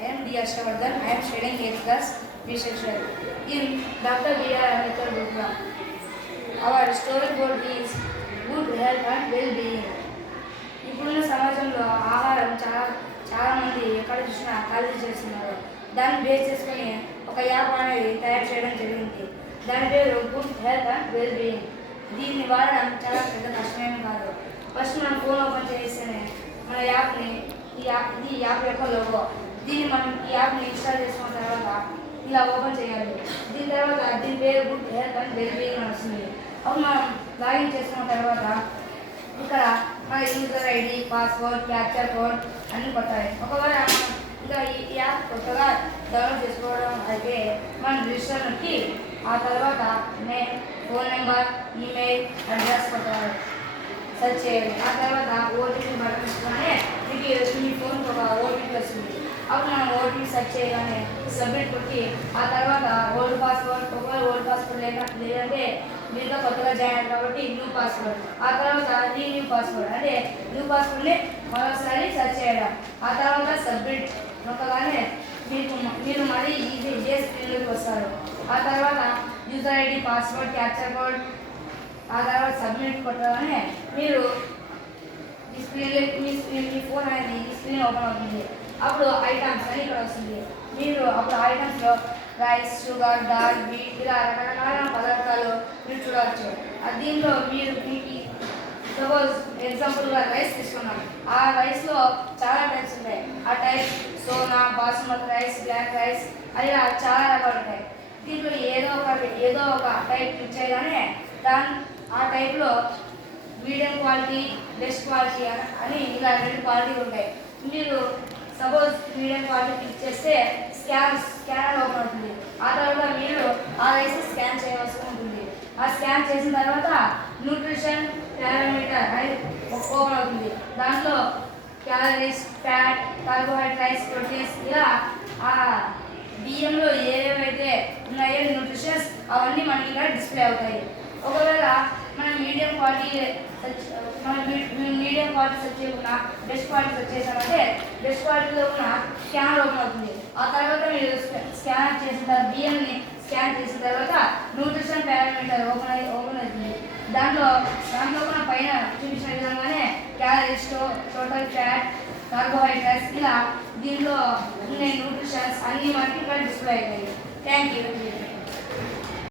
I am D. Ashavardhan. I am studying 8th class B section in Dr. B.R. Ambedkar Gurgaon. Our storyboard is good health and well-being. ఇప్పుడున్న సమాజంలో ఆహారం చాలా మంది ఎక్కడ చూసినా ఖాళీ చేస్తున్నారు. దాన్ని బేస్ చేసుకుని ఒక యాప్ అనేది తయారు చేయడం జరిగింది. దాని పేరు good health and well being. దీన్ని వాడడం చాలా పెద్ద కష్టమేం కాదు. ఫస్ట్ మనం ఫోన్ ఓపెన్ చేస్తేనే మన యాప్ని ఈ యాప్ యొక్క లోగో, దీన్ని మనం ఈ యాప్ని ఇన్స్టాల్ చేసుకున్న తర్వాత ఇలా ఓపెన్ చేయాలి. దీని తర్వాత దీని పేరు good health and well being అని వస్తుంది. అప్పుడు మనం లాగిన్ చేసుకున్న తర్వాత ఇక్కడ మన user ID, password, captcha code అన్నీ కొట్టాలి. ఒకవేళ ఇంకా ఈ యాప్ కొత్తగా డౌన్లోడ్ చేసుకోవడం అయితే మనం రిజిస్టర్ నొక్కి ఆ తర్వాత name, phone number, email address కొట్టాలి, సెర్చ్ చేయాలి. ఆ తర్వాత ఓటీపీ బటన్ ఇస్తూనే మీకు మీ ఫోన్కి ఒక ఓటీపీ వస్తుంది. అప్పుడు మనం ఓటీపీ సెర్చ్ చేయగానే సబ్మిట్ కొట్టి ఆ తర్వాత ఓల్డ్ పాస్వర్డ్, ఒకవేళ ఓల్డ్ పాస్వర్డ్ లేదంటే మీతో కొత్తగా జాయిన్ అయ్యారు కాబట్టి న్యూ పాస్వర్డ్, ఆ తర్వాత న్యూ పాస్వర్డ్ అంటే న్యూ పాస్వర్డ్ని మరోసారి సెర్చ్ చేయడం. ఆ తర్వాత సబ్మిట్ నొక్కగానే మీరు మళ్ళీ ఇదే స్క్రీన్లోకి వస్తారు. ఆ తర్వాత user ID, password, captcha code, ఆ తర్వాత సబ్మిట్ కొట్టగానే మీరు ఈ స్క్రీన్లో మీ ఫోన్ అనేది ఈ స్క్రీన్ ఓపెన్ అవుతుంది. అప్పుడు ఐటమ్స్ అని ఇక్కడ వస్తుంది. మీరు అప్పుడు ఐటమ్స్లో రైస్, షుగర్, దాల్, వీట్ ఇలా రకరకాల పదార్థాలు మీరు చూడవచ్చు. దీంట్లో మీరు మీకు సపోజ్ ఎగ్జాంపుల్గా రైస్ తీసుకున్నాం. ఆ రైస్లో చాలా టైప్స్ ఉంటాయి. ఆ type Sona, basmati rice, black rice ఇలా చాలా రకాలు ఉంటాయి. దీంట్లో ఏదో ఒక టైప్ క్లిక్ చేయగానే ఆ టైప్లో మీడియం క్వాలిటీ, బెస్ట్ క్వాలిటీ అని ఇలా 2 క్వాలిటీలు ఉంటాయి. మీరు సపోజ్ మీడియం క్వాలిటీ క్లిక్ చేస్తే స్కానర్ ఓపెన్ అవుతుంది. ఆ తర్వాత మీరు ఆ రైస్ స్కాన్ చేయవలసి ఉంటుంది. ఆ స్కాన్ చేసిన తర్వాత న్యూట్రిషన్ పారామీటర్ అని ఓపెన్ అవుతుంది. దాంట్లో క్యాలరీస్, ఫ్యాట్, కార్బోహైడ్రేట్స్, ప్రోటీన్స్ ఇలా ఆ బియ్యంలో ఏవేవైతే ఉన్నాయో న్యూట్రిషన్స్ అవన్నీ మనకి ఇక్కడ డిస్ప్లే అవుతాయి. ఒకవేళ మనం మీడియం క్వాలిటీ సెర్చ్ చేయకుండా బెస్ట్ క్వాలిటీ సెర్చ్ చేసామంటే బెస్ట్ క్వాలిటీలో ఉన్న స్కానర్ ఓపెన్ అవుతుంది. ఆ తర్వాత మీరు స్కాన్ చేసిన తర్వాత బియ్యాన్ని స్కాన్ చేసిన తర్వాత న్యూట్రిషన్ పారామీటర్ ఓపెన్ అవుతుంది. దాంట్లో కూడా పైన చూపించిన విధంగానే క్యాలరీస్, టోటల్ ఫ్యాట్, కార్బోహైడ్రేట్స్ ఇలా దీంట్లో ఉన్న న్యూట్రిషన్స్ అన్నీ మనకి ఇక్కడ డిస్ప్లే అవుతాయి. Thank you.